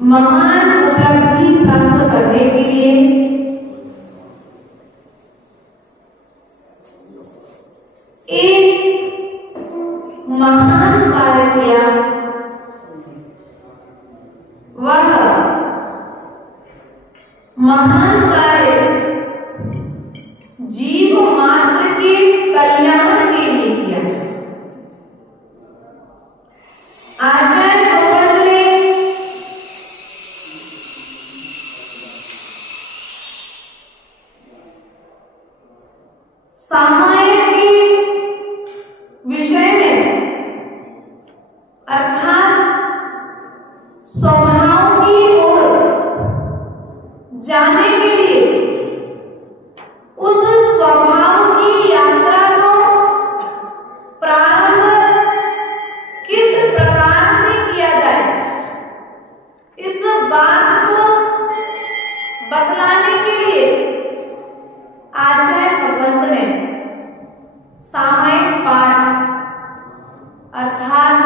महान उपलब्धि प्राप्त करने के लिए एक महान कार्य किया। वह महान कार्य जीव मात्र के कल्याण के लिए किया। आचार्य भगवत ने सामायिक के विषय में अर्थात स्वभाव की ओर जाने के लिए उस स्वभाव की यात्रा को प्रारंभ किस प्रकार से किया जाए, इस बात को बतलाने के लिए आचार्य भगवंत ने सामायिक पाठ अर्थात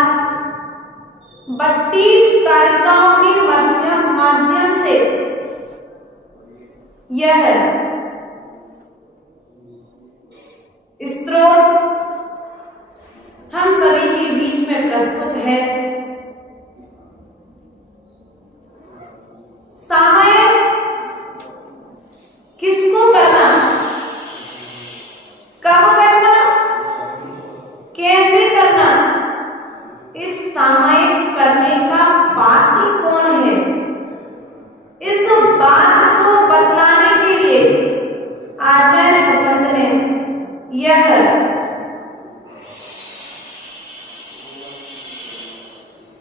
32 कारिकाओं के माध्यम से यह स्तोत्र हम सभी के बीच में प्रस्तुत है। सामायिक किसको करना, कब करना, कैसे करना, इस सामायिक करने का पात्र कौन है, इस बात को बतलाने के लिए आचार्य भगवंत ने यह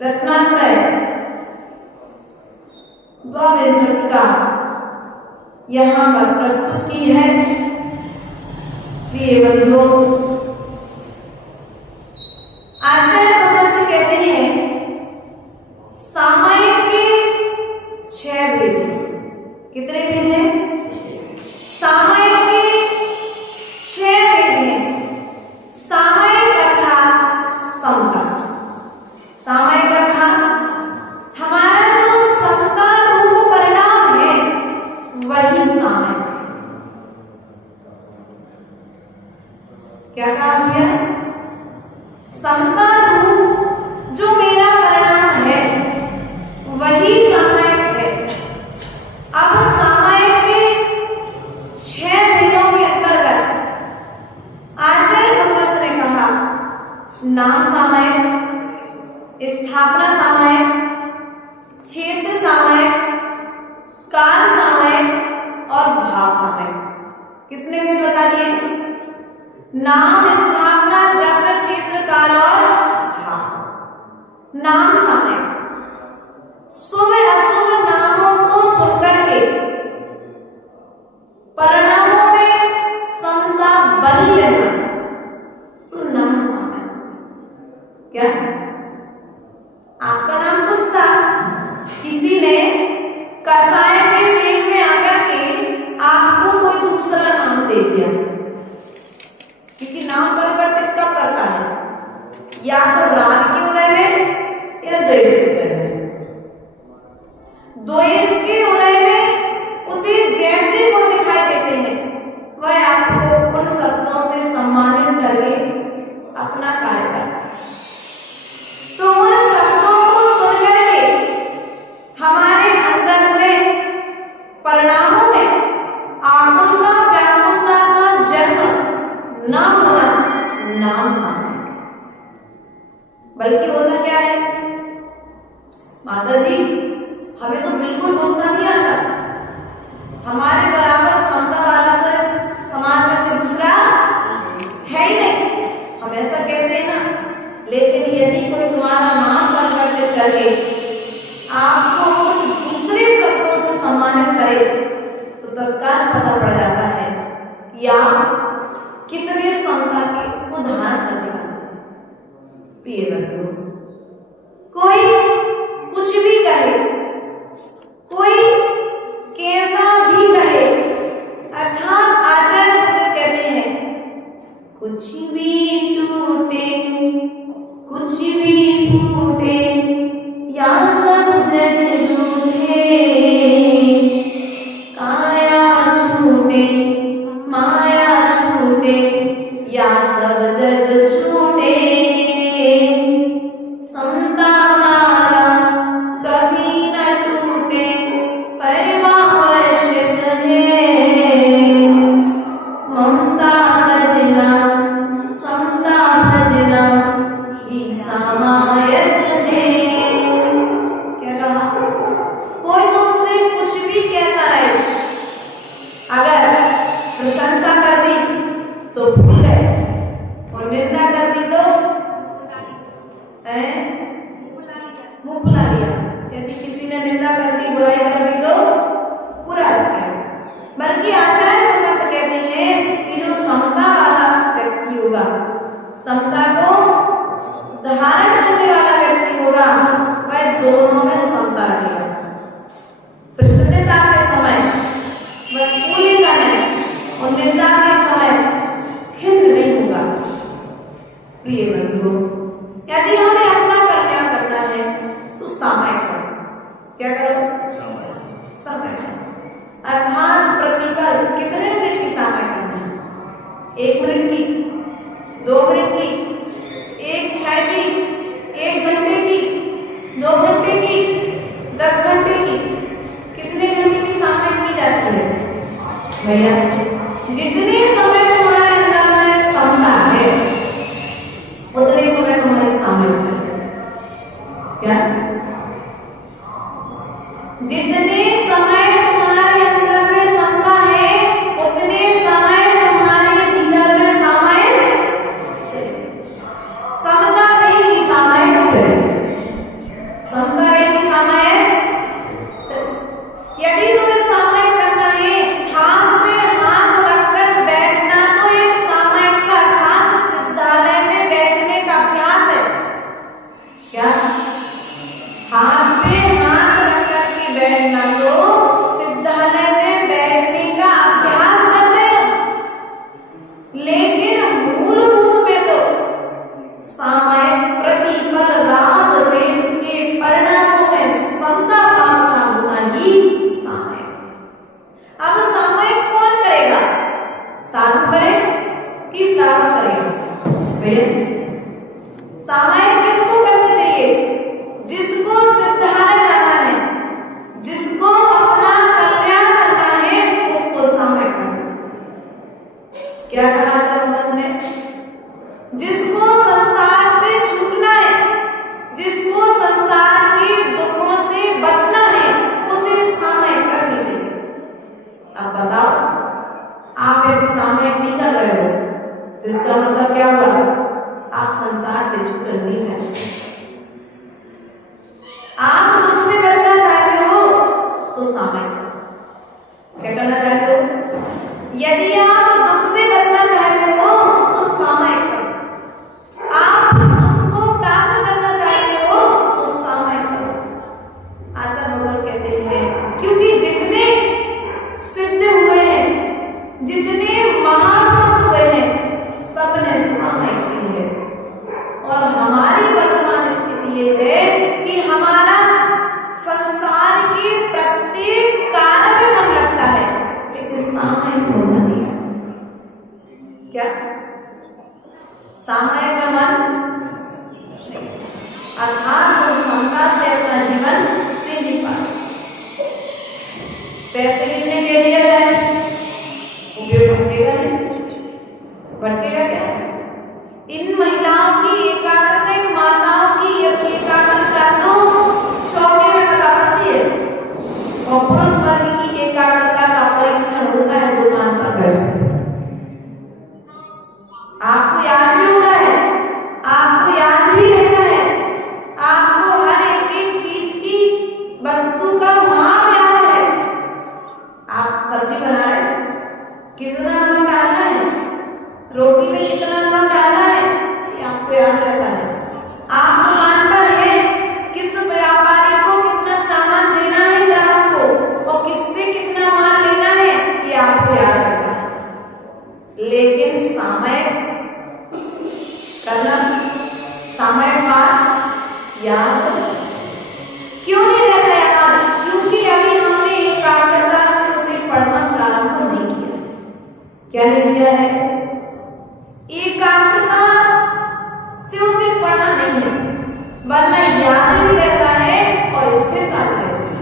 रत्नात्रय द्वाविंशतिका यहाँ पर प्रस्तुत की है। प्रिय बंधुओं, आचार्य भगवत कहते हैं सामायिक के 6 भेद हैं। कितने भेद हैं? सामायिक के 6 भेद हैं। सामायिक अर्थात समता। सामायिक अर्थात हमारा जो समता रूप परिणाम है वही सामायिक है। क्या कहा भैया? समता रूप जो मेरा परिणाम है वही सामायिक है। अब सामायिक के 6 भेदों के अंतर्गत आचार्य भगवत ने कहा नाम सामायिक, स्थापना सामायिक, क्षेत्र सामायिक, काल सामायिक और भाव सामायिक। कितने भेद बता दिए? नाम, स्थापना, द्रव्य, क्षेत्र, काल और भाव। नाम सामायिक, शुभ अशुभ नामों को सुनकर के परिणामों में समता बनी रहना, सो नाम सामायिक। क्या आपका नाम कुछ था, किसी ने कसाय के वेग में आकर के आपको कोई दूसरा नाम दे दिया, क्योंकि नाम परिवर्तित कब करता है? या तो राग के उदय में या द्वेष के उदय में। द्वेष के उदय में उसे जैसे गुण दिखाई देते हैं वह आपको उन शब्दों से सम्मानित करके अपना कार्य करता है। तो उन शब्दों को सुनकर के हमारे अंदर में परिणामों में आकुलता व्याकुलता का जन्म न होना नाम सामायिक है। बल्कि होता क्या है? माता जी हमें तो बिल्कुल गुस्सा नहीं आता, हमारे बराबर समता वाला तो इस समाज में कोई दूसरा है ही नहीं, हम ऐसा कहते हैं ना। लेकिन यदि कोई तुम्हारा नाम परिवर्तित करके आपको कुछ दूसरे शब्दों से सम्मानित करे तो तत्काल पता पड़ जाता है कि आप कितने समता के उदाहरण करने वाले हैं। प्रिय बंधुओं, कोई कुछ भी कहे, कोई कैसा भी कहे, अर्थात आचार्य कहते हैं कुछ भी टूटे कुछ भी फूटे या सब जग रूठे, काया छूटे माया छूटे या सब जग छूटे, समता नाला कभी न टूटे परवा आवश्यक है, ममता भजना समता भजना ही सामायिक है। क्या कहा? कोई तुमसे कुछ भी कहता रहे, अगर प्रशंसा कर दी तो भूल गए और निंदा कर दी तो मुंह फुला लिया। यदि किसी ने निंदा कर दी, बुराई कर दी तो बुरा लग गया। बल्कि आचार्य भगवत कहते हैं कि जो समता वाला व्यक्ति होगा, समता को धारण करने वाला व्यक्ति होगा, वह दोनों में समता रखेगा। प्रसन्नता के समय वह फूलेगा नहीं और निंदा के समय खिन्न नहीं होगा। प्रिय बंधुओं, यदि हमें अपना कल्याण करना है तो सामायिक करो। क्या करो? सामायिक। अर्थात प्रतिपल कितने मिनट की सामायिक करना है? 1 मिनट की, 2 मिनट की, 1 क्षण की, 1 घंटे की, 2 घंटे की, 10 घंटे की। कितने घंटे की सामायिक की जाती है भैया? जितने समय तुम्हारे अंदर में समता है उतने समय तुम्हारी सामायिक चलेगी। क्या? जितने समय तुम्हारे अंदर में समता है उतने समय तुम्हारे भीतर में सामायिक चलेगी। समता नहीं की सामायिक चलेगी। साधु करे कि साधु करेगा? भैया सामायिक किसको करना चाहिए? जिसको सिद्धालय जाना है, जिसको अपना कल्याण करना है, उसको सामायिक करना चाहिए। क्या कहा आचार्य ने? जिसको संसार से छूटना है, जिसको संसार के दुखों से बचना है, उसे सामायिक करनी चाहिए। अब बताओ, आप यदि सामायिक नहीं कर रहे हो, इसका मतलब क्या हुआ? आप संसार से छूटना नहीं चाहते। आप दुख से बचना चाहते हो तो सामायिक क्या करना चाहते हो? यदि आप दुख से बचना चाहते हो तो सामायिक करो। आप सुख को प्राप्त करना चाहते हो तो सामायिक करो। आचार्य भगवान कहते हैं क्योंकि जितने सिद्ध हुए हैं, जितने महापुरुष हुए हैं, सबने सामायिक की है। और हमारी वर्तमान स्थिति ये है कि हमारा संसार के प्रत्येक कार्य में मन लगता है, लेकिन सामायिक होना नहीं है। क्या सामायिक में मन? अर्थात हम क्षमता से अपना जीवन नहीं जी पाते। पैसे कितने दे दिया जाए, उपयोग भटकेगा नहीं? भटकेगा क्या? इन महिलाओं की एकाग्रता, इन माताओं की एकाग्रता तो चौके में पता पड़ती है, और पुरुष वर्ग की एकाग्रता का परीक्षण होता है दुकान पर बैठ। आपको याद भी होता है, आपको याद भी रहता है, आपको हर एक एक चीज की वस्तु का माप याद है। आप सब्जी बना रहे हैं, कितना नमक डालना है, रोटी में कितना नमक डालना है, ये आपको याद रहता है। आप दुकान पर हैं, किस व्यापारी को कितना सामान देना है ग्राहक को, और किससे कितना माल लेना है, ये आपको याद रहता है। लेकिन सामायिक करना, सामायिक बात याद क्यों नहीं रहता याद? क्योंकि अभी हमने एकाग्रता से उसे पढ़ना प्रारंभ नहीं किया। क्या नहीं किया है? एकाग्रता से उसे पढ़ा नहीं है, वरना याद भी रहता है और स्थिरता भी रहती है।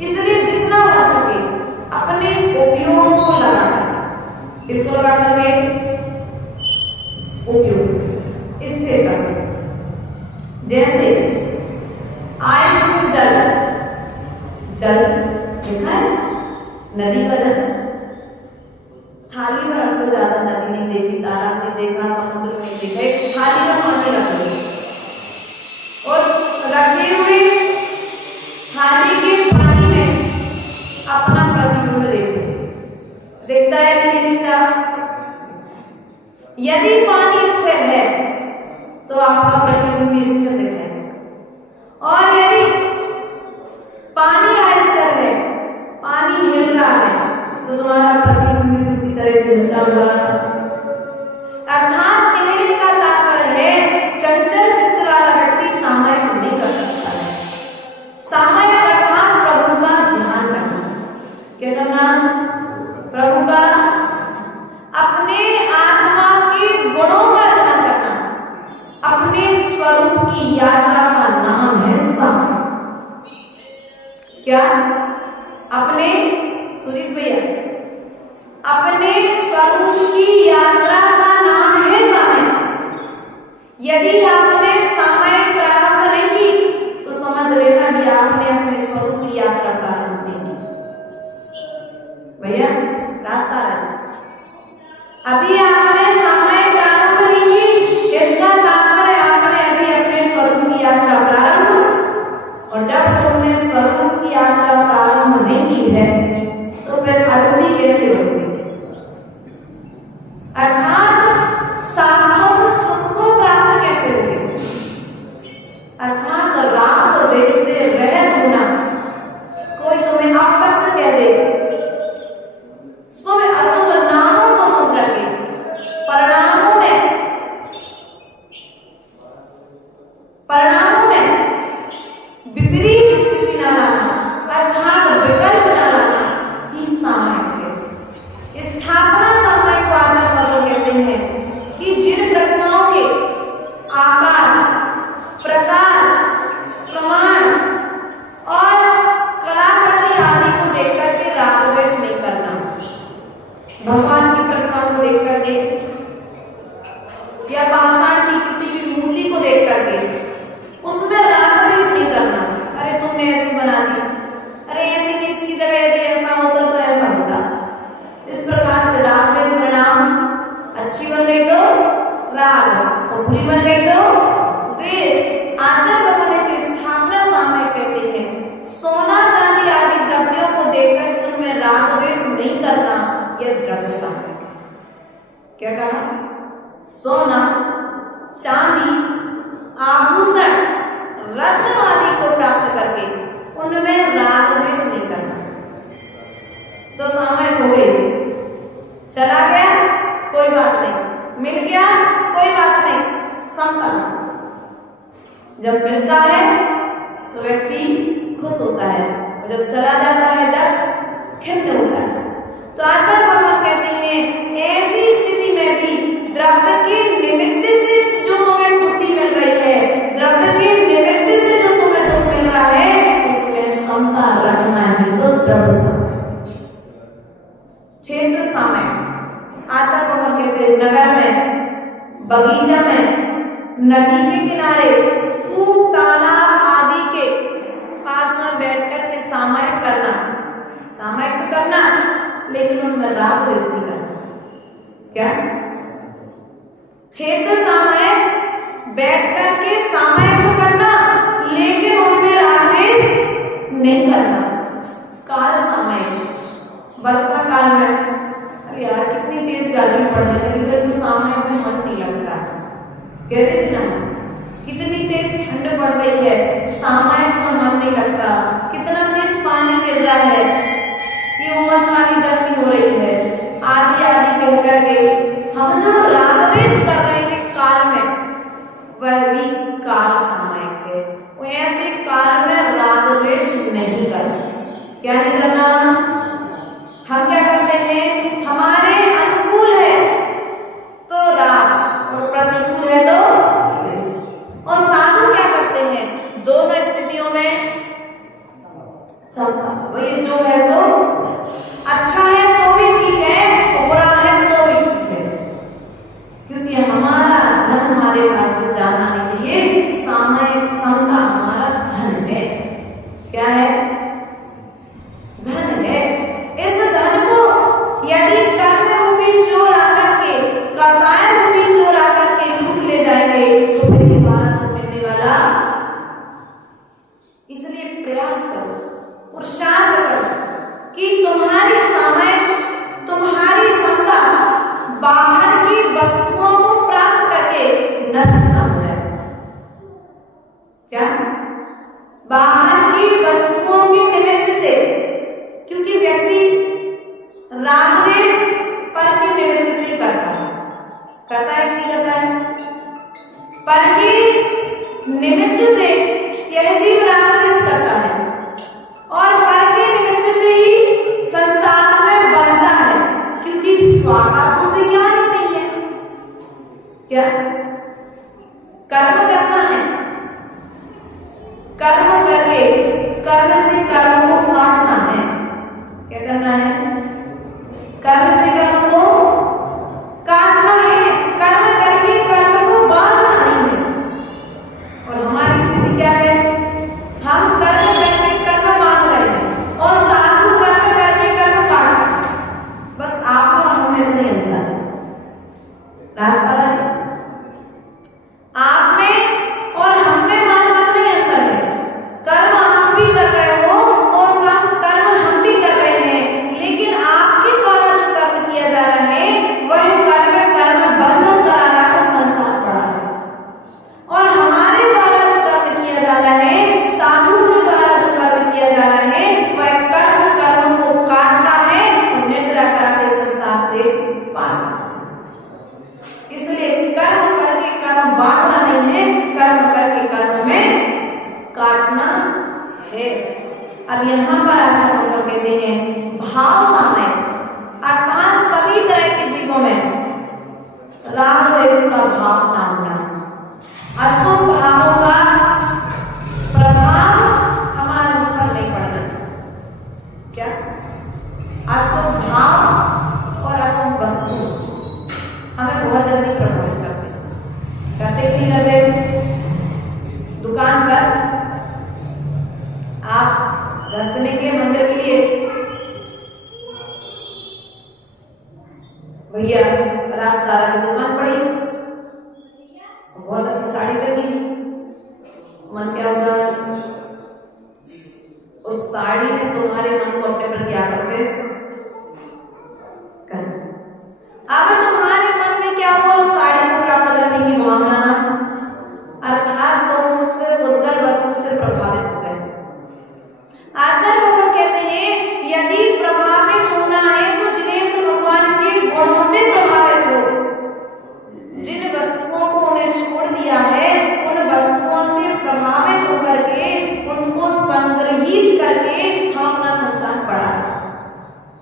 इसलिए जितना हो सके अपने उपयोग को लगाकर, किसको लगा करके? उपयोग, स्थिर करके। जैसे अस्थिर जल, जल देखा है, नदी का जल थाली में रख लो, ज्यादा नदी नहीं देखी, तालाब नहीं देखा, समुद्र नहीं देखा, एक थाली में पानी रख लो और रखे हुए थाली के पानी में अपना प्रतिबिंब देखो, दिखता है कि नहीं दिखता? यदि पानी स्थिर है तो आपका प्रतिबिंब स्थिर दिखाएगा, और यदि पानी अस्थिर है, पानी हिल रहा है, तो तुम्हारा प्रतिबिंब भी उसी तरह से हिलता हुआ। अर्थात कहने का तात्पर्य है चंचल चित्त वाला व्यक्ति सामायिक नहीं कर सकता है। सामायिक अर्थात प्रभु का ध्यान करना। क्या करना? प्रभु का, अपने आत्मा के गुणों का ध्यान करना, अपने स्वरूप की यात्रा का नाम है सामायिक। क्या? अपने सुजीत भैया, अपने स्वरूप की यात्रा का नाम है सामायिक। यदि आपने सामायिक प्रारंभ नहीं की तो समझ लेना कि आपने अपने स्वरूप की यात्रा प्रारंभ नहीं की। भैया रास्ता राजा, अभी आपने सामायिक प्रारंभ नहीं की, इसका तात्पर्य आपने अभी अपने स्वरूप की यात्रा प्रारंभ, और जब तुमने स्वरूप की यात्रा प्रारंभ नहीं की है तो फिर अरुणी कैसे बनोगे? अर्थात शाश्वत सुख को प्राप्त कैसे होगे? अर्थात राग द्वेष से रहित होना। कोई तुम्हें अपशब्द कह दे, शुभ अशुभ नामों को सुन करके परिणामों में विपरीत स्थिति न लाना, अर्थात विकल्प न लाना ही सामायिक है। स्थापना हैं कि जिन प्रतिमाओं के आकार, प्रकार, प्रमाण और कलाकृति आदि को देख करके राग द्वेष नहीं करना। भगवान की प्रतिमाओं को देख करके या पाषाण की किसी भी मूर्ति को देख करके उसमें राग द्वेष नहीं करना। अरे तुमने ऐसी बना दी, अरे ऐसी नहीं, इसकी जगह यदि ऐसा होता तो ऐसा होता। इस प्रकार से राग द्वेष परिणाम, अच्छी बन गई तो राग और बुरी बन गई तो द्वेष। आचार्य भगवान इसे स्थापना सामयिक कहते हैं। सोना चांदी आदि द्रव्यों को देखकर उनमें राग द्वेष नहीं करना, यह द्रव्य सामयिक है। क्या कहा? सोना, चांदी, आभूषण, रत्न आदि को प्राप्त करके उनमें राग द्वेष नहीं करना। तो सामयिक हो गई, चला गया कोई बात नहीं, मिल गया कोई बात नहीं, समता। जब मिलता है तो व्यक्ति खुश होता है और जब चला जाता है जब खिन्न होता है। तो आचार्य भगवान कहते हैं ऐसी स्थिति में भी द्रव्य के निमित्त से जो तुम्हें खुशी मिल रही है, द्रव्य के निमित्त से जो तुम्हें दुख मिल रहा है, उसमें समता रखना ही तो द्रव्य सामयिक। क्षेत्र सामयिक। आचार्य भगवान कहते हैं नगर में, बगीचा में, नदी के किनारे, कूप, तालाब आदि के पास में बैठ कर के सामयिक करना, सामयिक तो करना लेकिन उनमें राग द्वेष नहीं करना। क्या? क्षेत्र सामयिक बैठ करके सामयिक तो करना लेकिन उनमें राग द्वेष नहीं करना। काल सामयिक। वर्षा काल में अरे यार कितनी तेज गर्मी पड़ने लगी, फिर तो सामयिक में मन नहीं लगता। कह रहे थे ना कितनी तेज ठंड पड़ रही है, सामयिक में मन नहीं लगता। कितना तेज पानी गिर रहा है, ये उमस वाली गर्मी हो रही है, आदि आदि कह करके हम जो राग द्वेष कर रहे हैं काल में, वह भी काल सामयिक है। वो ऐसे काल में राग द्वेष नहीं करना। क्या नहीं करना? हम क्या करते हैं? हमारे अनुकूल है तो राग और प्रतिकूल है तो द्वेष। और साधु क्या करते हैं? दोनों स्थितियों में समता। वही जो है सो अच्छा है तो भी ठीक है और बुरा है तो भी ठीक है, क्योंकि हमारा धन हमारे पास से जाना नहीं चाहिए। सामयिक समता हमारा धन है। क्या है? धन है। इस धन को यदि कर्म रूपी चोर आकर के, कसाय रूपी चोर आकर के लूट ले जाएंगे तो फिर दोबारा धन मिलने वाला। इसलिए प्रयास करो, पुरुषार्थ करो कि तुम्हारी सामयिक, तुम्हारी समता बाहर की वस्तुओं को प्राप्त करके नष्ट न हो जाए। क्या? बाहर की वस्तुओं के निमित्त से, क्योंकि व्यक्ति राग द्वेष पर के निमित्त से ही करता है कि नहीं करता है? पर के निमित्त से यह जीव राग द्वेष करता है और पर के निमित्त से ही संसार में बनता है, क्योंकि स्वाभाव उसे ज्ञान ही नहीं है। क्या? कर्म करना है, कर्म करके कर्म से कर्म को काटना है। क्या करना है? कर्म से कर्म को काटना है, कर्म करके कर्म को बांधना नहीं है। और हमारी स्थिति क्या है? हम कर्म करके कर्म बांध रहे हैं और साधु कर्म करके कर्म काट रहे हैं। बस आप और हमें नहीं अंतर है। रास्ता जी, आप में और हम में मात्र नहीं अंतर है। कर्म आप भी कर रहे हो और कर्म हम भी कर रहे हैं, लेकिन आपके द्वारा जो कर्म किया जा रहा है वह कर्म बंधन करा रहा है और संसार पड़ा रहा है। और हमारे द्वारा जो कर्म किया जा रहा है, साधु के द्वारा जो कर्म किया जा रहा है, वह कर्म को काटना है और निर्जरा करा के संसार से पार। इसलिए कर्म करके कर्म बांधना नहीं है, कर्म करके कर्म में काटना है। अब यहाँ पर आचार्य भगवान कहते हैं भाव सामयिक, अर्थात सभी तरह के जीवों में राहु इसका भाव ना होना। अशुभ भावों का प्रभाव हमारे ऊपर नहीं पड़ना चाहिए। क्या? अशुभ भाव और अशुभ वस्तु हमें बहुत जल्दी प्रभावित करते कि नहीं करते? दुकान पर आप घर से निकले मंदिर के लिए, भैया राजतारा की दुकान पड़ी, बहुत अच्छी साड़ी लगी, मन क्या होगा? उस साड़ी ने तुम्हारे मन को अपने प्रति आकर्षित कर। अब तुम्हारे मन में क्या हुआ? उस साड़ी को प्राप्त करने की भावना, अर्थात तुम उससे उद्गल वस्तु से प्रभावित हो गए। आचार्य भगवान कहते हैं यदि प्रभावित होना है तो जिनेंद्र भगवान के गुणों से प्रभावित हो। जिन वस्तुओं को उन्हें छोड़ दिया है उन वस्तुओं से प्रभावित होकर के उनको संग्रहित करके हम अपना संसार बढ़ा रहे हैं।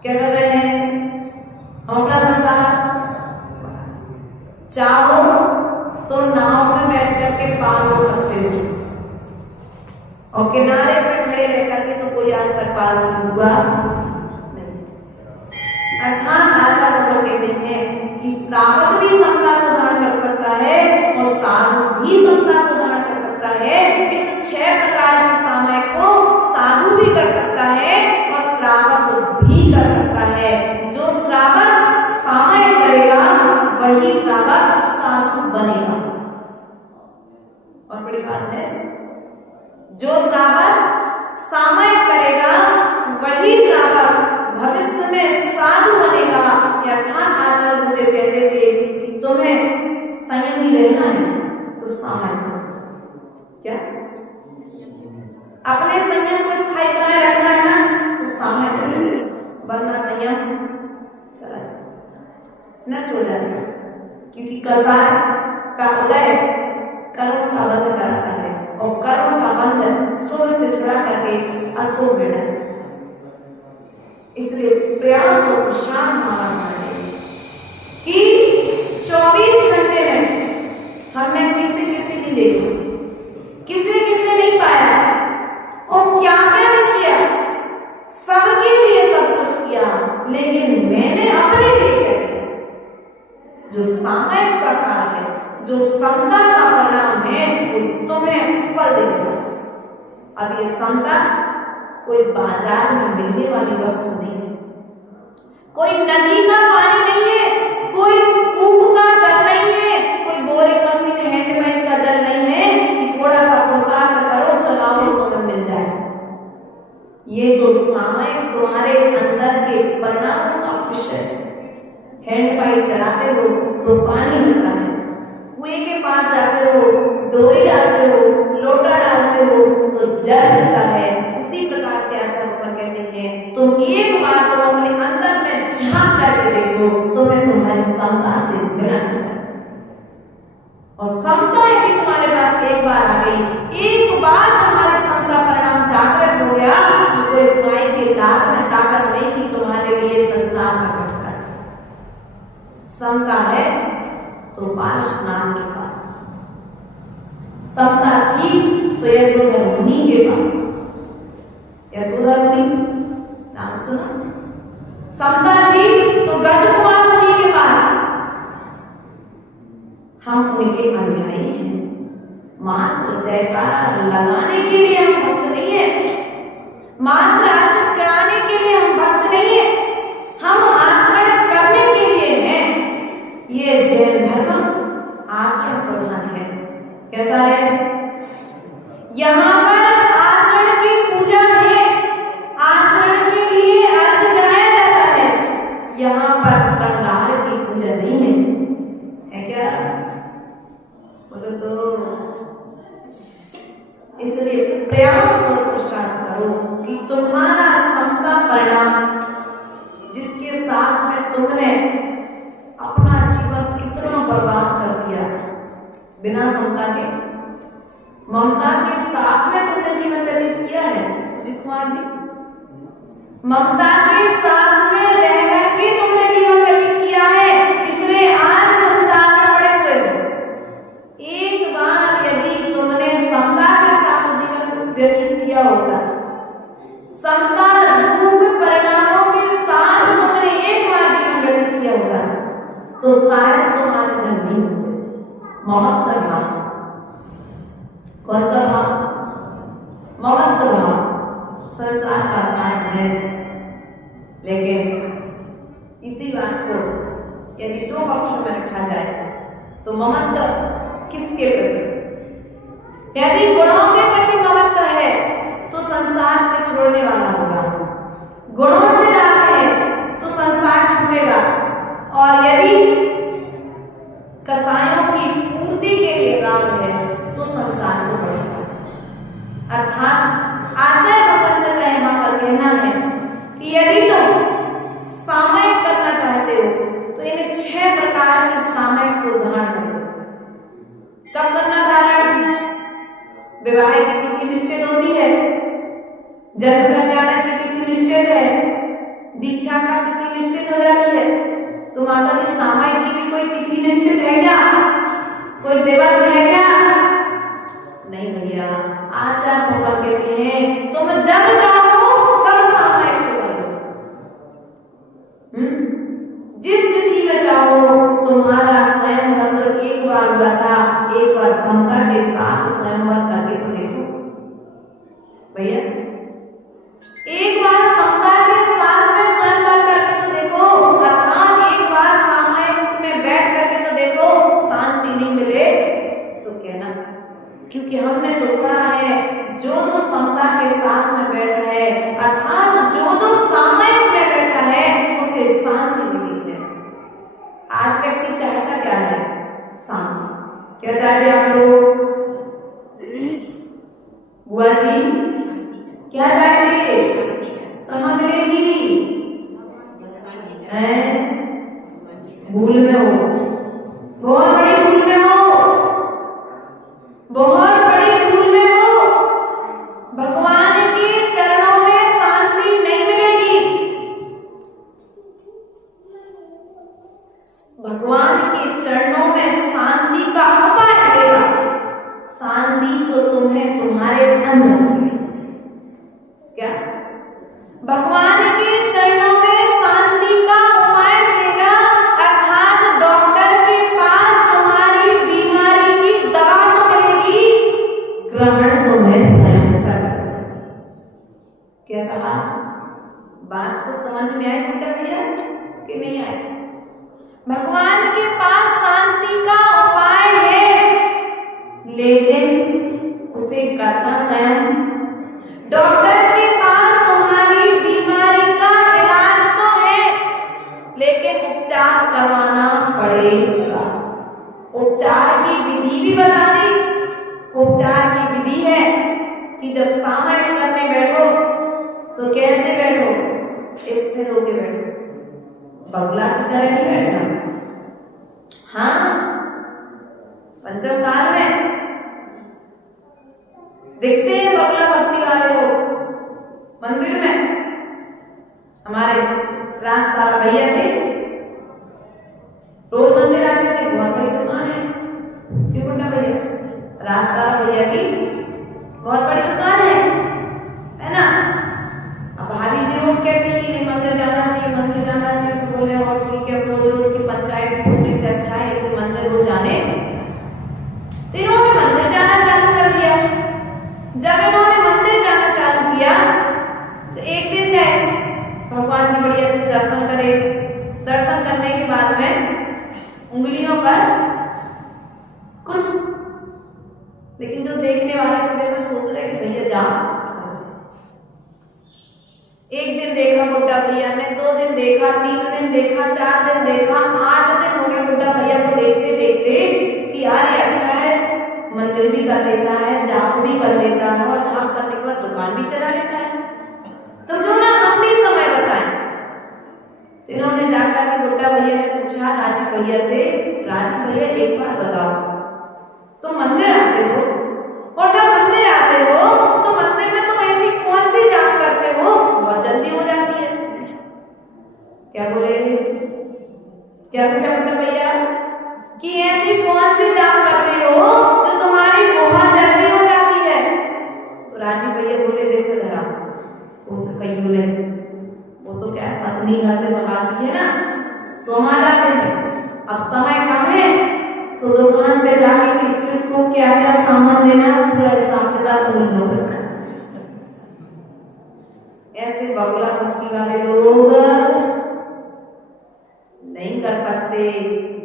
क्या कर रहे हैं? हम अपना संसार चाहो तो नाव में बैठ करके पार हो सकते हो और किनारे पे खड़े रह करके तो कोई आज तक पार नहीं हुआ नहीं। अर्थात आचार्य भगवान कहते हैं कि श्रावक भी समता को धारण कर सकता है और साधु भी समता को धारण कर सकता है। इस 6 प्रकार की सामय को साधु भी कर सकता है और श्रावक भी कर सकता है। जो श्रावक सामय करेगा वही श्रावक साधु बनेगा। और बड़ी बात है, जो श्रावक सामय करेगा वही श्रावक भविष्य में साधु बनेगा। अर्थात आचार्य गुरुदेव कहते थे कि तुम्हें संयमी रहना है तो सामय करो। क्या? अपने संयम को स्थायी बनाए रखना है ना तो सामय करो, वरना संयम चला नष्ट हो जाएगा। क्योंकि कसाय का उदय कर्म का बंध कराता है और कर्म का बंध शुभ से छुड़ा करके अशुभ में डालता है। इसलिए प्रयास और शांत हमारा होना चाहिए कि 24 घंटे में हमने किसी नहीं देखा, किसी नहीं पाया और क्या नहीं किया, सबके लिए सब कुछ किया, लेकिन मैंने अपने लिए क्या किया? जो सामयिक का काल है, जो समता का परिणाम है, वो तुम्हें फल देगा। अब ये समता कोई बाजार में मिलने वाली वस्तु नहीं है, कोई नदी का पानी नहीं है, कोई कूप का जल नहीं है, कोई बोरिंग मशीन हैंडपंप का जल नहीं है कि थोड़ा सा पुरुषार्थ करो चलाओ तो तुम्हें मिल जाए। ये तो सामयिक तुम्हारे अंदर के परिणामों का विषय है। हैंडपाइप चलाते हो तो पानी मिलता है, कुएं के पास जाते हो, डोरी डालते हो, लोटा डालते हो तो जल मिलता है। उसी प्रकार से आचार्य भगवान कहते हैं तुम एक बार तो अपने अंदर में झांक करके देखो, तुम्हें तुम्हारी समता से मिला जाए। और समता यदि तुम्हारे पास एक बार आ गई, एक बार तुम्हारी समता परिणाम जागृत हो गया तो कोई गाय के दाग में ताकत नहीं कि तुम्हारे लिए संसार में भटका। समता है तो बाल स्नान के पास, समता थी तो यशोधर मुनि के पास। यशोधर मुनि नाम सुना? समता थी तो गजकुमार मुनि के पास। हम उनके अनुयायी हैं, मात्र जयकारा लगाने के लिए हम भक्त नहीं है, मात्र अर्घ चढ़ाने के लिए हम भक्त नहीं है, हम आचरण करने के लिए हैं। ये जैन धर्म आचरण प्रधान है। कैसा है? यहाँ पर आचरण की पूजा है, आचरण के लिए अर्घ चढ़ाया जाता है। यहाँ पर श्रृंगार की पूजा नहीं है क्या? बोलो तो। इसलिए प्रयास और पुरुषार्थ करो कि तुम्हारा समता परिणाम जिसके साथ में तुमने अपना जीवन कितना बर्बाद कर दिया, बिना समता के, ममता के साथ में तुमने जीवन व्यतीत किया है। सुजीत कुमार जी, ममता के साथ में रह करके तुमने जीवन व्यतीत किया है, इसलिए आज संसार में किया होता तो शायद तुम आज इधर नहीं होते। ममत्व भाव, कौन सा भाव? ममत्व भाव संसार का भाव है। लेकिन इसी बात को यदि दो पक्षों में रखा जाए तो ममत्व किसके प्रति? यदि गुणों के प्रति ममत्व है तो संसार से छोड़ने वाला होगा, गुणों से राग है तो संसार छूटेगा, और यदि कसायों की पूर्ति के लिए राग है तो संसार को बढ़ेगा। अर्थात आचार्य भगवंत का यहाँ पर कहना है कि यदि तुम सामयिक करना चाहते हो तो इन 6 प्रकार के सामयिक को धारण करो। कब करना धारण? विवाह की तिथि निश्चित होती है, जन्म कल्याण की तिथि निश्चित है, दीक्षा का तिथि निश्चित हो जाती है। तो माता जी सामयिक की भी कोई तिथि निश्चित है क्या? कोई दिवस है क्या? नहीं भैया, आचार्य भगवान कहते हैं तुम जब चाहो तब सामयिक करो। जिस तिथि में चाहो तुम्हारा स्वयंवर तो एक बार हुआ था, एक बार समता के साथ स्वयंवर करके तो देखो भैया, एक बार समता के साथ में स्वयंवर करके तो देखो, अर्थात एक बार सामयिक में बैठ करके तो देखो। शांति नहीं मिले तो कहना, क्योंकि हमने तो पढ़ा है जो जो समता के साथ में बैठा है, अर्थात जो जो सामयिक में बैठा है उसे शांति मिली है। आज व्यक्ति चाहता क्या है? शांति। क्या चाहते आप लोग? बुआ जी क्या चाहते? कहाँ मिलेगी? भूल में हो, बहुत बड़ी भूल में हो, बहुत बड़ी भूल में हो। भगवान के चरणों में शांति नहीं मिलेगी। भगवान के चरणों में शांति का उपाय मिलेगा। शांति तो तुम्हें तुम्हारे अंदर मिलेगी। क्या? भगवान के चरणों में शांति का उपाय मिलेगा, अर्थात डॉक्टर के पास तुम्हारी बीमारी की दवा तो मिलेगी, ग्रहण तुम्हें स्वयं करना। क्या कहा? बात को समझ में आई बेटा भैया कि नहीं आई? भगवान के पास शांति का उपाय है, लेकिन उसे करना स्वयं। डॉक्टर के पास तुम्हारी बीमारी का इलाज तो है, लेकिन उपचार करवाना पड़ेगा। उपचार की विधि भी बता दी। उपचार की विधि है कि जब सामयिक करने बैठो तो कैसे बैठो? स्थिर होके बैठो, बगुला की तरह नहीं बैठना। हाँ, पंचम काल में दिखते हैं बगुला भक्ति वाले लोग मंदिर में। हमारे रास्ता भैया थे, रोज मंदिर आते थे, बहुत बड़ी दुकान है। क्यों बेटा भैया? रास्ता भैया की बहुत बड़ी दुकान है ना। अब भाभी जी रोज कहती है कि नहीं मंदिर जाना चाहिए, मंदिर जाना चाहिए। सो बोले और ठीक है, रोज रोज की पंचायत सुनने से अच्छा है कि मंदिर रोज जाने। तो इन्होंने मंदिर जाना चालू कर दिया। जब इन्होंने मंदिर जाना चालू किया तो एक दिन गए, भगवान की बड़ी अच्छी दर्शन करे। दर्शन करने के बाद में उंगलियों पर कुछ, लेकिन जो देखने वाले थे वे सब सोच रहे कि भैया जा। एक दिन देखा गुड्डा भैया ने, 2 दिन देखा, 3 दिन देखा, 4 दिन देखा, 8 दिन हो गए गुड्डा भैया को देखते देखते कि यार ये अच्छा है, मंदिर भी कर लेता है, जाप भी कर लेता है, और जाप करने के बाद दुकान भी चला लेता है, तो क्यों ना हम भी समय बचाएं। तो इन्होंने जाकर के गुड्डा भैया ने पूछा राजीव भैया से, राजीव भैया एक बार बताओ, तुम मंदिर आते हो और जब मंदिर आते हो तो मंदिर में तुम ऐसी कौन सी जाप करते हो बहुत जल्दी हो जाती है? क्या बोले? क्या पूछा गुड्डा भैया कि ऐसी कौन सी जाप करते हो जो तुम्हारी बहुत जल्दी हो जाती है? तो राजीव भैया बोले देखो जरा, उसे कहियो नहीं, वो तो क्या पत्नी घर से भगाती है ना, तो हम आ जाते हैं। अब समय कम है तो दुकान पे जाके किस किस को क्या क्या सामान देना पूरा हिसाब किताब भूल कर। ऐसे बगुला भक्ति वाले लोग नहीं कर सकते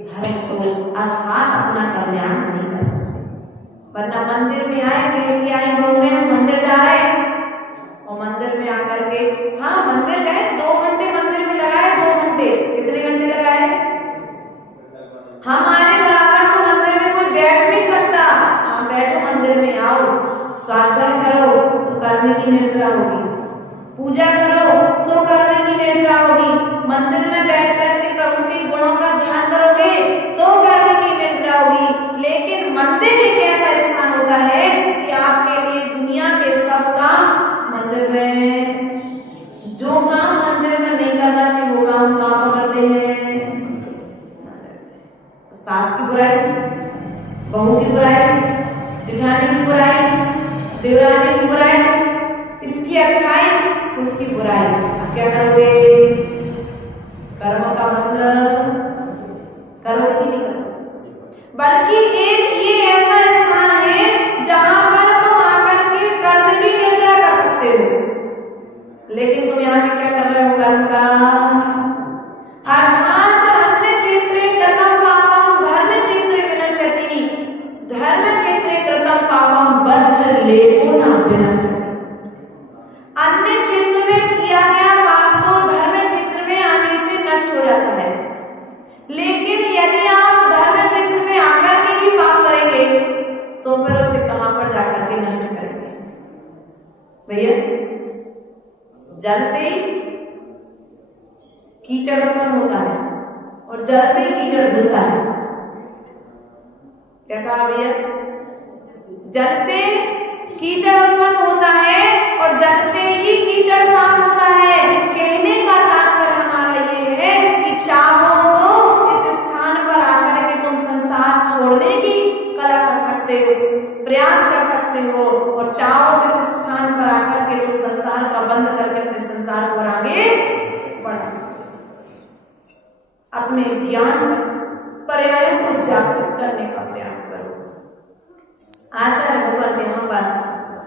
धर्म को अर्थात अपना कल्याण नहीं कर सकते। वरना मंदिर में आए कह कि आई बहू हम मंदिर जा रहे हैं और मंदिर में आकर के हाँ मंदिर गए 2 घंटे मंदिर में लगाए 2 घंटे कितने घंटे लगाए हमारे बराबर तो मंदिर में कोई बैठ नहीं सकता। हाँ बैठो मंदिर में आओ स्वाध्याय करो तो कर्म की निर्जरा होगी, पूजा करो तो कर्म की निर्जरा होगी, मंदिर में बैठ करके प्रभु के गुणों का ध्यान करोगे तो कर्म की निर्जरा होगी। लेकिन मंदिर एक ऐसा स्थान होता है कि आपके लिए दुनिया के सब काम मंदिर में, जो काम मंदिर में नहीं करना चाहिए वो काम कहाँ करते हैं। सास की बुराई, बहू की बुराई, जेठानी की बुराई, देवरानी की बुराई, इसकी अच्छाई उसकी बुराई। अब क्या करोगे? कर्म का मतलब करोगे कि नहीं करोगे? बल्कि एक ये ऐसा स्थान है जहां पर तुम आकर के कर्म की निर्जरा कर सकते हो। लेकिन तुम यहाँ पे क्या कर रहे हो? कर्म का अर्थात अन्य क्षेत्रे कृतं पापं धर्म क्षेत्रे विनश्यति, धर्म क्षेत्रे कृतं पापं बद्धलेपो न विनश्यति। अन्य क्षेत्र में किया गया पाप तो धर्म क्षेत्र में आने से नष्ट हो जाता है, लेकिन यदि आप धर्म क्षेत्र में आकर के ही पाप करेंगे तो फिर उसे कहां पर जाकर के नष्ट करेंगे? भैया जल से कीचड़ उत्पन्न होता है और जल से कीचड़ धुलता है। क्या कहा भैया? जल से कीचड़ उत्पन्न होता है और जल से ही कीचड़ साफ होता है। कहने का तात्पर्य हमारा ये है कि चाहो तो इस स्थान पर आकर के तुम संसार छोड़ने की कला कर सकते हो, प्रयास कर सकते हो, और चाहो तो इस स्थान पर आकर के तुम संसार का बंद करके अपने संसार को आगे बढ़ा सकते हो। अपने ज्ञान पर्यायों को जागृत करने का प्रयास करो। आचार्य भगवत यहाँ पर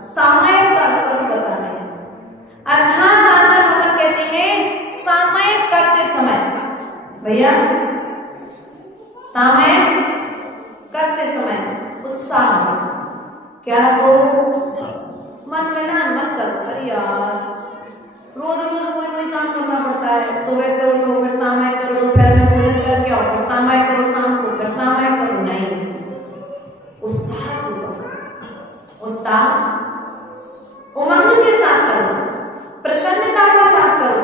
सामयिक का स्वरूप बताते हैं। अर्थात आचार्य भगवत कहते हैं सामयिक करते समय, भैया सामयिक करते समय उत्साह क्या रखो? मन में ना मत करो अरे यार रोज रोज कोई काम करना पड़ता है, तो वैसे उठो फिर सामयिक करो, दोपहर में भोजन करके और फिर सामयिक करो, शाम को फिर सामयिक करो। नहीं, उत्साह उमंग के साथ करो, प्रसन्नता के साथ करो।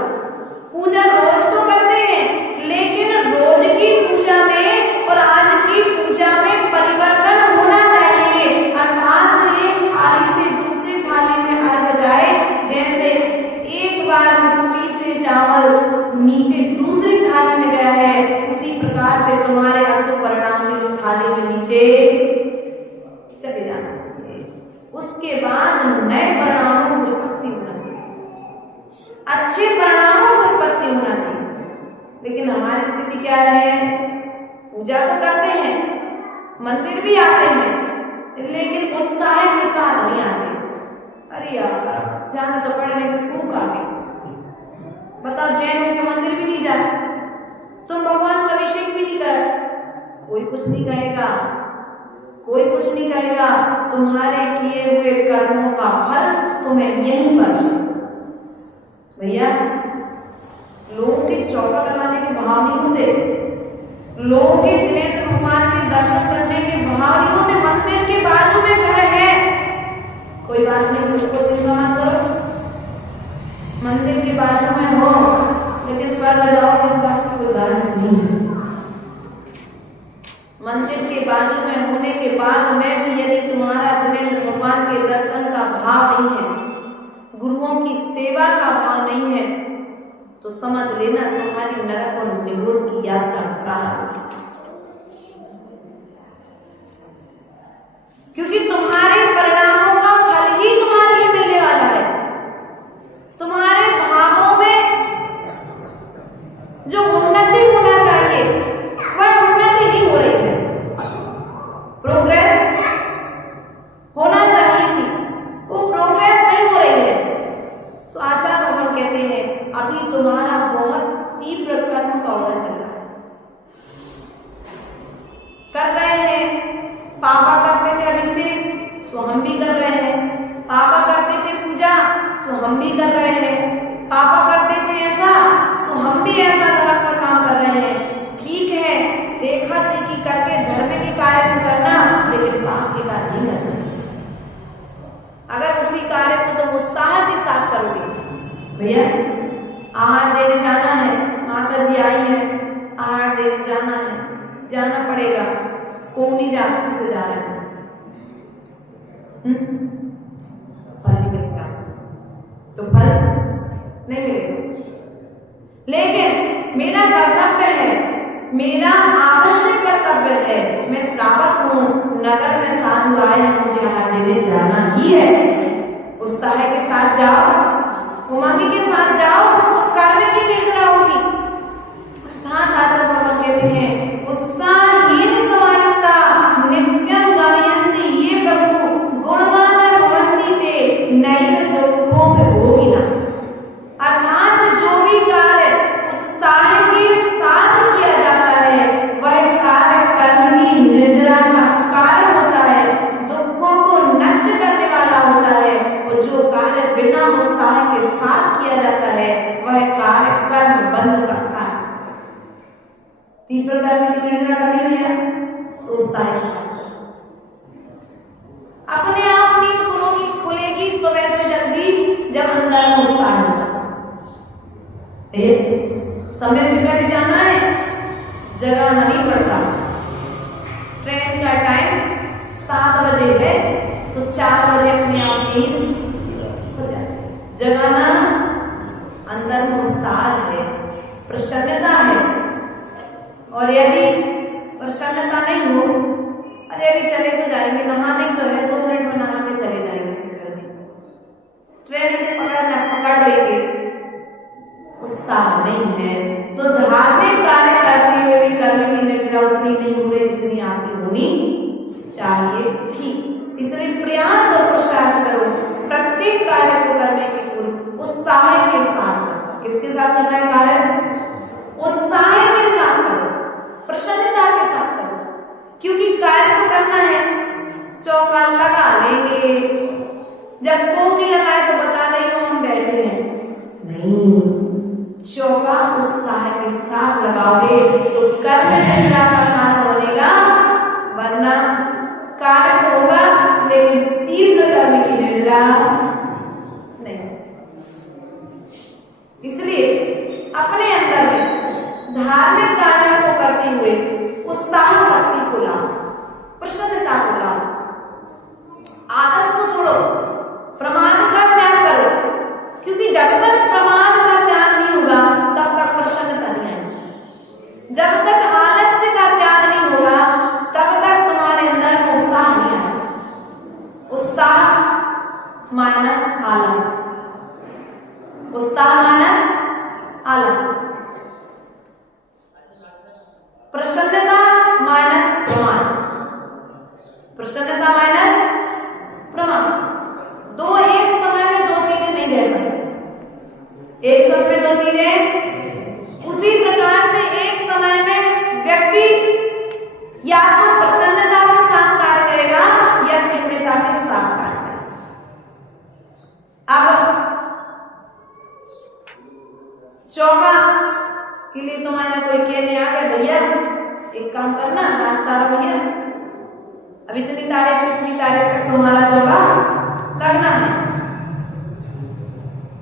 पूजा रोज तो करते हैं, लेकिन रोज की पूजा में और आज की पूजा में परिवर्तन होना चाहिए। अर्थात एक थाली से दूसरी थाली में अर्घ जाए, जैसे एक बार मिट्टी से चावल नीचे दूसरी थाली में गया है, उसी प्रकार से तुम्हारे अशुभ परिणाम भी उस थाली में नीचे चले जाना चाहिए। उसके बाद नए परिणामों की उत्पत्ति होना चाहिए, अच्छे परिणामों की उत्पत्ति होना चाहिए। लेकिन हमारी स्थिति क्या है? पूजा तो करते हैं, मंदिर भी आते हैं, लेकिन उत्साह के साथ नहीं आते। अरे यार जाने तो पढ़ने में खूब आगे बताओ, जैनों के मंदिर भी नहीं जाए, तुम भगवान का अभिषेक भी नहीं कर, कोई कुछ नहीं कहेगा, कोई कुछ नहीं कहेगा। तुम्हारे किए हुए कर्मों का फल तुम्हें यहीं पर। भैया लोगों के चौका लगाने के भाव नहीं होते, लोगों के जिनेन्द्र भगवान के दर्शन करने के भाव नहीं होते। मंदिर के बाजू में घर है, कोई बात नहीं, उसको चिंता मत करो, मंदिर के बाजू में हो, लेकिन स्वर्ग जाओगे इस बात की कोई गारंटी नहीं है। मंदिर के बाजू में होने के बाद में भी यदि तुम्हारा जिनेन्द्र भगवान के दर्शन का भाव नहीं है, गुरुओं की सेवा का भाव नहीं है, तो समझ लेना तुम्हारी नरक और निगोद की यात्रा प्रारंभ है। क्योंकि तुम्हारे परिणामों का फल ही तुम्हारे लिए मिलने वाला है। तुम्हारे भावों में जो उन्नति होना चाहिए पापा करते थे अभिषेक, सो हम भी कर रहे हैं। पापा करते थे पूजा, सो हम भी कर रहे हैं। पापा करते थे ऐसा, सो हम भी ऐसा धर्म का काम कर रहे हैं। ठीक है, देखा सीखी करके धर्म के कार्य तो करना, लेकिन पाप के कार्य नहीं करना। अगर उसी कार्य को तुम उत्साह के साथ करोगे, भैया आहार देने जाना है, माता जी आई है, आहार देने जाना है, जाना पड़ेगा, कौन नहीं जाती से जा रहे हैं, फल नहीं मिलेगा, तो फल नहीं मिलेगा। लेकिन मेरा कर्तव्य है, मेरा आवश्यक कर्तव्य है, मैं श्रावक हूं, नगर में साधु आए हैं, मुझे आहार देने जाना ही है। उत्साह के साथ जाओ, उमंग के साथ जाओ, तो कर्म की निर्जरा होगी। अर्थात आचार्य भगवान कहते हैं, उत्साहीन समायुक्ता नित्यम गायन्ति ये प्रभु गुणगान भवन्ति ते नैव दुःखों में भोगिना। अर्थात जो भी कार्य उत्साह के साथ किया जाता है, वह कार्य कर्म की निर्जरा का कारण होता है, दुखों को नष्ट करने वाला होता है। और जो कार्य बिना उत्साह के साथ किया जाता है, वह कार्य कर्म बंध का कारण। तीव्र कर्म की निर्जरा करनी भैया, तो उत्साह के साथ अपने आप नींद खुलेगी सुबह से जल्दी, जब अंदर में उत्साह होगा। समय से पहले जाना है, जगाना नहीं पड़ता। ट्रेन का टाइम 7 बजे है, तो 4 बजे अपने आप नींद हो जाए। जगाना अंदर में उत्साह है, प्रसन्नता है। और यदि प्रसन्नता नहीं हो, अरे अभी चले तो जाएंगे, नहाने तो है, 2 मिनट में नहा के चले जाएंगे शिखर जी, ट्रेन पकड़ लेंगे, उत्साह नहीं है, तो धार्मिक कार्य करते हुए भी कर्म की निर्जरा उतनी नहीं हो रही जितनी आपकी होनी चाहिए थी। इसलिए प्रयास और पुरुषार्थ करो, प्रत्येक कार्य को करने के पूर्व उत्साह के साथ करो। किसके साथ करना है कार्य? उत्साह के साथ करो, प्रसन्नता के साथ करो, क्योंकि कार्य तो करना है। चौका लगा लेंगे, जब कोई नहीं लगाए तो बता रही हो हम बैठे हैं, नहीं, चौका उत्साह के साथ लगाओगे तो कर्म निर्जरा का काम बनेगा, वरना कार्य तो होगा लेकिन तीव्र कर्म की निर्जरा नहीं। इसलिए अपने अंदर में धार्मिक कार्यों को करते हुए उत्साह शक्ति को लाओ, प्रसन्नता को लाओ, आलस को छोड़ो, प्रमाद का त्याग करो, क्योंकि जब तक प्रमाद का त्याग नहीं होगा तब तक प्रसन्नता नहीं आएगी। जब तक आलस्य का त्याग नहीं होगा तब तक तुम्हारे अंदर उत्साह नहीं आएगा। उत्साह माइनस आलस, उत्साह माइनस आलस, प्रसन्नता माइनस प्रमाद, प्रसन्नता माइनस प्रमाद। दो एक समय में दो चीजें नहीं रह सकती। एक समय में दो चीजें, उसी प्रकार से एक समय में व्यक्ति या तो प्रसन्नता के साथ कार्य करेगा या खिन्नता के साथ कार्य करेगा। अब चौका के लिए तुम्हारा कोई कहने आ गया, भैया एक काम करना, नाश्ता भैया अब इतनी तारीख से इतनी तारीख तक तुम्हारा चौका लगना है।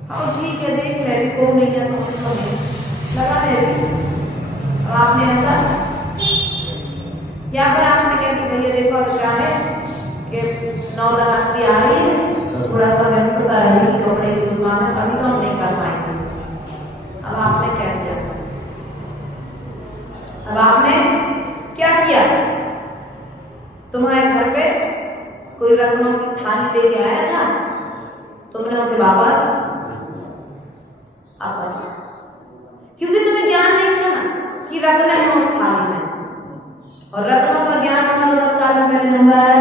और ठीक है, देख ले, को नहीं है तो लगा दे। अब आपने ऐसा यहाँ पर आपने कह दी, भैया देखो अब क्या है कि 9 नवरात्रि आ रही है, थोड़ा सा व्यस्तता रहेगी, कपड़े की दुकान है, अभी तो हम नहीं कर पाएंगे। अब आपने क्या किया? अब आपने क्या किया? तुम्हारे घर पे कोई रत्नों की थाली लेके आया था, तुमने उसे वापस आपा दिया, क्योंकि तुम्हें ज्ञान नहीं था ना कि रत्न है उस थाली में, और रत्नों का ज्ञान होना तो तत्काल में पहले नंबर।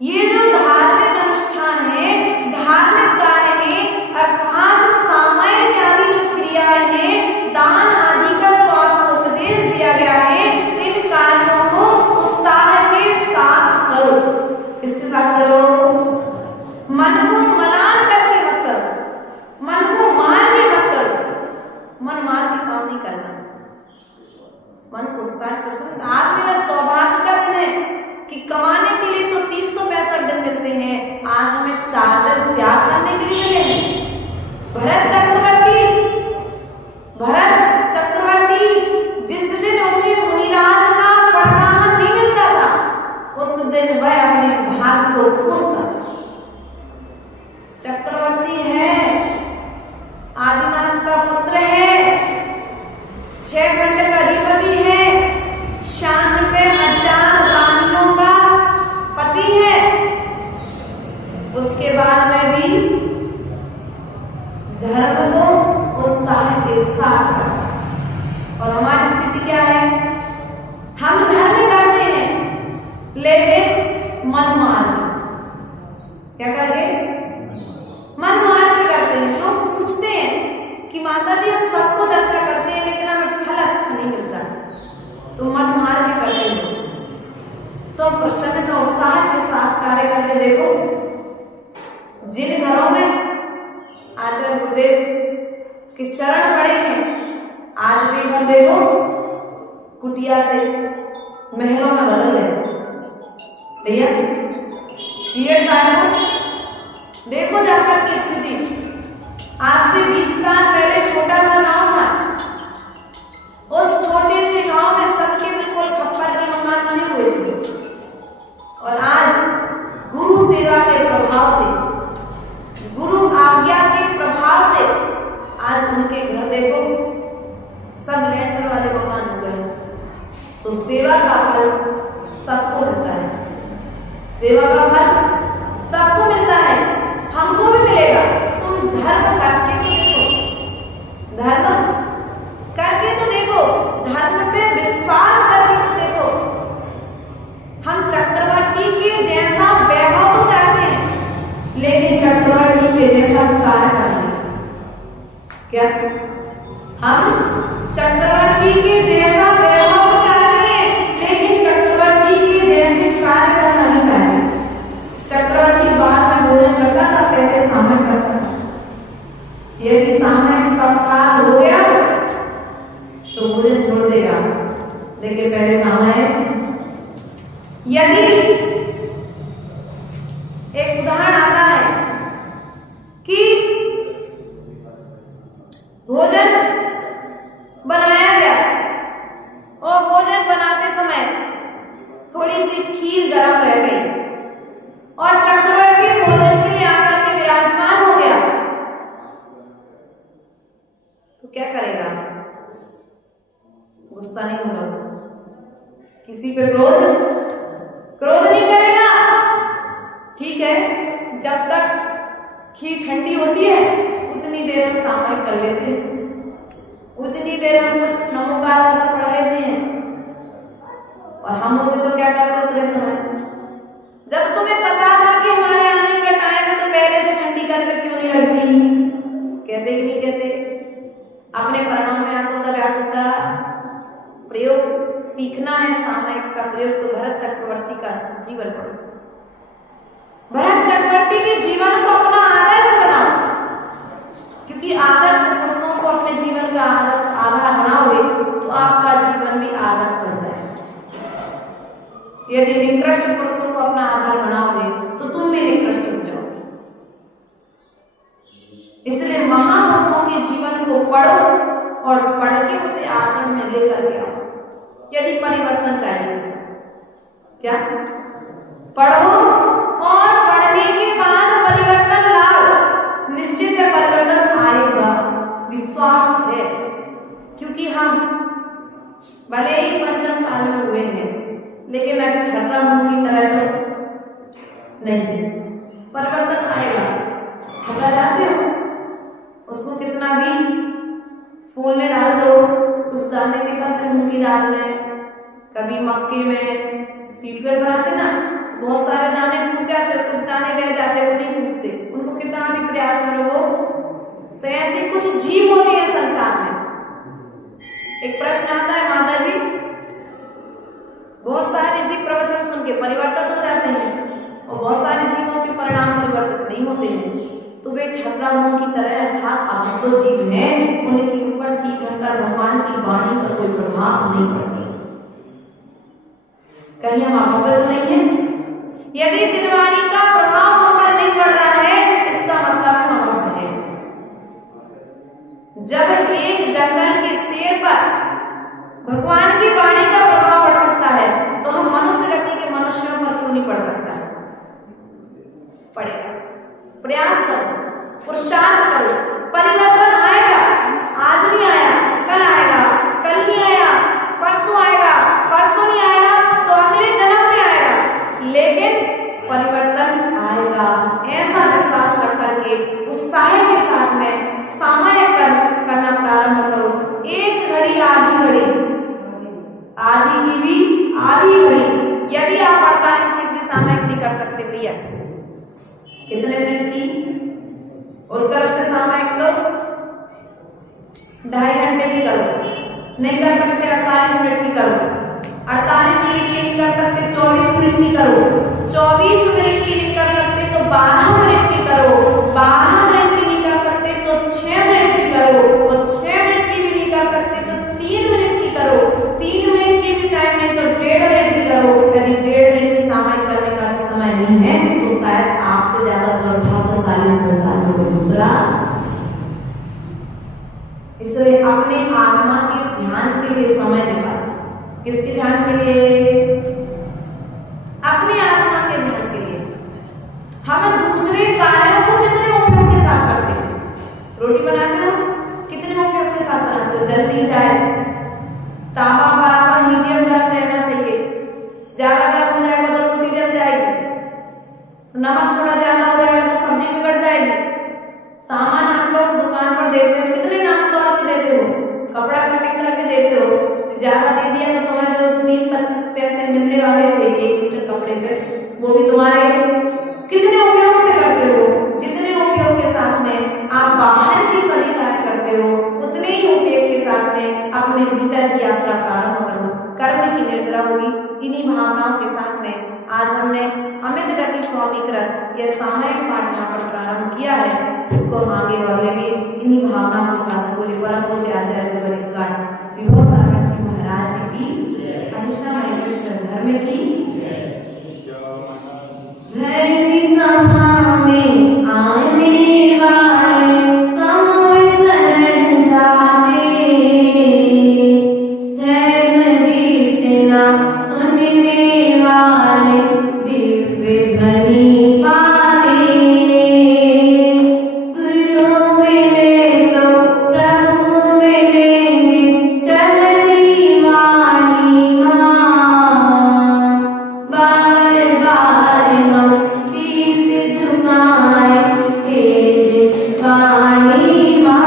ये जो धार्मिक अनुष्ठान है, धार्मिक कार्य है, अर्थात सामयिक आदि जो क्रियाएं हैं, दान आदि का जो आपको उपदेश दिया गया है, इन कार्यों को उत्साह मन को उत्साह प्रसन्न, आज मेरा सौभाग्य का दिन है कि कमाने के लिए तो 365 दिन मिलते हैं, आज हमें 4 दिन त्याग करने के लिए मिले हैं। भरत चक्रवर्ती जिस दिन उसे मुनिराज का परगाहन नहीं मिलता था, उस दिन वह अपने भाग्य को कोसता था। चक्रवर्ती है, आदिनाथ का पुत्र है, 6 खंड का अधिपति है, 96,000 रानियों का पति है, उसके बाद में भी धर्म को उत्साह के साथ करता। और हमारी स्थिति क्या है? हम धर्म करते हैं लेकिन मन मार के, क्या करके? मन मार के करते हैं। लोग पूछते हैं कि माता जी हम सब कुछ अच्छा करते हैं लेकिन हमें फल अच्छा नहीं मिलता, तो मन मार के करते हैं। तो प्रसन्नता उत्साह के साथ कार्य करके देखो। जिन घरों में आचार्य गुरुदेव के चरण पड़े हैं, आज भी हम देखो कुटिया से महलों में बदल गए। भैया सीएट साहब देखो जाकर की स्थिति, आज से 20 साल पहले छोटा सा गांव था, उस छोटे से गांव में सबके बिल्कुल खप्पर के मकान बने हुए थे। और आज गुरु सेवा के प्रभाव से, गुरु आज्ञा के प्रभाव से आज उनके घर देखो सब लेंटर वाले मकान हो गए। तो सेवा का फल सबको मिलता है, सेवा का फल सबको मिलता है, हमको भी मिलेगा। तुम धर्म करके तो देखो, धर्म करके तो देखो, धर्म पे विश्वास करके तो देखो। हम चक्रवर्ती के जैसा वैभव तो चाहते हैं लेकिन चक्रवर्ती के जैसा कार्य करेंगे क्या? हम चक्रवर्ती के जैसा वैभव चाहते हैं लेकिन चक्रवर्ती के जैसे कार्य करना नहीं चाहते। चक्रवर्ती बाद में भोजन करता था, पहले सामय करता था। यदि सामय का काल हो गया तो भोजन छोड़ देगा, लेकिन पहले सामय। यदि एक उदाहरण आता है कि भोजन बनाया गया और भोजन बनाते समय थोड़ी सी खीर गर्म रह गई और चक्रवर्ती भोजन के लिए आकर के विराजमान हो गया, तो क्या करेगा? गुस्सा नहीं होगा, किसी पे क्रोध नहीं करेगा। ठीक है, जब तक खीर ठंडी होती है उतनी देर हम सामायिक कर लेते हैं, उतनी देर हम कुछ नमोकार पढ़ लेते हैं। और हम होते तो क्या करते उतने समय? जब तुम्हें पता था कि हमारे आने का टाइम है तो पहले से ठंडी करके क्यों नहीं रखती? कहते कि नहीं कहते? अपने परिणाम में आत्मता व्याकुलता प्रयोग सीखना है, सामायिक का प्रयोग तो भरत चक्रवर्ती का जीवन पढ़ो। भरत चक्रवर्ती के जीवन को अपना आदर्श बनाओ, क्योंकि आदर्श पुरुषों को अपने जीवन का आदर्श आधार बनाओगे तो आपका जीवन भी आदर्श बन जाएगा। यदि निकृष्ट पुरुषों को अपना आधार बनाओगे तो तुम भी निकृष्ट हो जाओगे। इसलिए महापुरुषों के जीवन को पढ़ो और पढ़ के उसे आचरण में लेकर के आओ। यदि परिवर्तन चाहिए, क्या पढ़ो और पढ़ने के बाद परिवर्तन लाओ, निश्चित है परिवर्तन आएगा, विश्वास है। क्योंकि हम भले ही पंचम काल में हुए हैं लेकिन अभी ठर्रा मुंह की तरह तो नहीं, परिवर्तन आएगा। ठर्रा जाते हो, उसको कितना भी फूलने डाल दो, कुछ दाने निकलते मुंह की दाल में। कभी मक्के में सीडवेल बनाते ना, बहुत सारे दाने फूट जाते, कुछ दाने रह जाते, वो नहीं फूटते, उनको कितना भी प्रयास करो वो। तो ऐसे कुछ जीव होते हैं संसार में। एक प्रश्न आता है, माता जी बहुत सारे जीव प्रवचन सुन के परिवर्तित हो जाते हैं और बहुत सारे जीवों के परिणाम परिवर्तित नहीं होते हैं, तो वे ठर्रा मुंह की तरह अर्थात अभक्त जीव हैं, उनके ऊपर तीर्थंकर भगवान की वाणी का कोई प्रभाव नहीं पड़ता। कहीं हम आप पर तो नहीं है? यदि जिनवाणी का प्रभाव हम पर नहीं पड़ रहा है, इसका मतलब है हम अंध हैं। जब एक जंगल के शेर पर भगवान की वाणी का प्रभाव पड़ सकता है, तो हम मनुष्य गति के मनुष्यों पर क्यों नहीं पड़ सकता है? पड़ेगा। प्रयास करो, पुरुषार्थ करो, परिवर्तन आएगा। आज नहीं आया, कल आएगा, कल नहीं आया, परसों आएगा, परसों नहीं आया तो अगले जन्म में आएगा, लेकिन परिवर्तन आएगा। ऐसा विश्वास रख करके उत्साह के साथ में सामायिक करना प्रारंभ करो। एक घड़ी आधी घड़ी, आधी की भी आधी घड़ी। यदि आप 48 मिनट की सामायिक नहीं कर सकते भैया, कितने मिनट की उत्कृष्ट सामायिक तो 2.5 घंटे की करो। नहीं कर सकते 48 मिनट की करो। 48 मिनट की नहीं कर सकते 24 मिनट की करो। 24 मिनट की नहीं कर सकते तो 12 मिनट की करो। 12 मिनट की नहीं कर सकते तो 6 मिनट की करो। और 6 मिनट की भी नहीं कर सकते तो 3 मिनट की करो। 3 मिनट की भी टाइम नहीं तो 1.5 मिनट की करो। यदि 1.5 मिनट की सामायिक करने का समय नहीं है तो शायद आपसे ज्यादा दुर्भाग्यशाली संसार में कोई दूसरा। इसलिए अपने आत्मा के ध्यान के लिए समय निकालो। किसके ध्यान के लिए? अपने आत्मा के ध्यान के लिए। हम दूसरे कार्यों को कितने उपयोग के साथ करते हैं? रोटी बनाते हो, कितने उपयोग के साथ बनाते हो? जल्दी जाए, तावा बराबर मीडियम गर्म रहना चाहिए। ज्यादा गर्म हो जाएगा तो रोटी जल जाएगी, नमक थोड़ा ज्यादा हो जाएगा तो सब्जी बिगड़ जाएगी। सामान आप लोग दुकान पर देते हो, कितने नाम तोड़ के देते हो? कपड़ा कटिंग करके देते हो, ज्यादा दे दिया तो तुम्हारे जो 20-25 पैसे मिलने वाले थे 1 मीटर कपड़े पे, वो भी तुम्हारे। कितने उपयोग से करते हो? जितने उपयोग के साथ में आप बाहर की सभी कार्य करते हो, उतने ही उपयोग के साथ में अपने भीतर की यात्रा प्रारंभ करो। कर्म की निर्जरा होगी। इन्हीं भावनाओं के साथ में आज हमने अमित गति स्वामी कृत यह सामायिक पाठ यहाँ पर प्रारंभ किया है। इसको हम आगे बढ़ेंगे इन्हीं भावनाओं के साथ। बोले परम पूज्य आचार्य गणेश्वर विभव सागर जी महाराज जी की, अहिंसा कृष्ण धर्म की। धर्म सभा में आने वाले सब शरण जाते, धर्म देशना सुनने वाले दिव्य ध्वनि पाते। गुरु मिले तो प्रभु मिलेंगे, कहती वाणी मां। बार बार हम शीश झुकाए, तेज वाणी मां।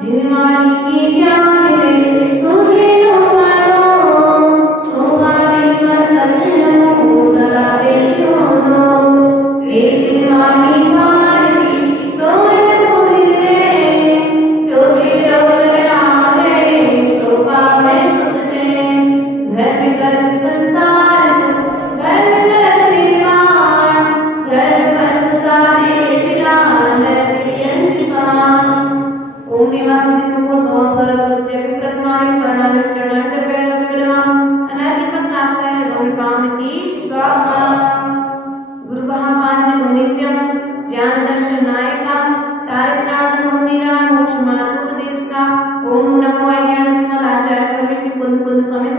जिन वाणी की ज्ञान दे सुने लो मनो, सो वाणी मसल मुँह सदा दे लो। तेज वाणी मारती तोरे बुद्धि दे, जो तेरो शरणागए सो पावे सुख चैन। धर्म करत संसार सुख, धर्म करत निर्वाण, धर्म पथ साधे बिना नरति अंत समान। ओम निवास चित्तपूर भव सरस्वती विप्रतमानि प्रणानि चरण के पैर के विनवा अनादि पद प्राप्त है रोम कामति स्वाहा। गुरु महापांच नित्यम ज्ञान दर्शन नायका, चारित्राणन मीरा मोक्ष मार्गोपदेश का। ओम नमो अज्ञान आचार्य परमेश्वर कुंद कुंद स्वामी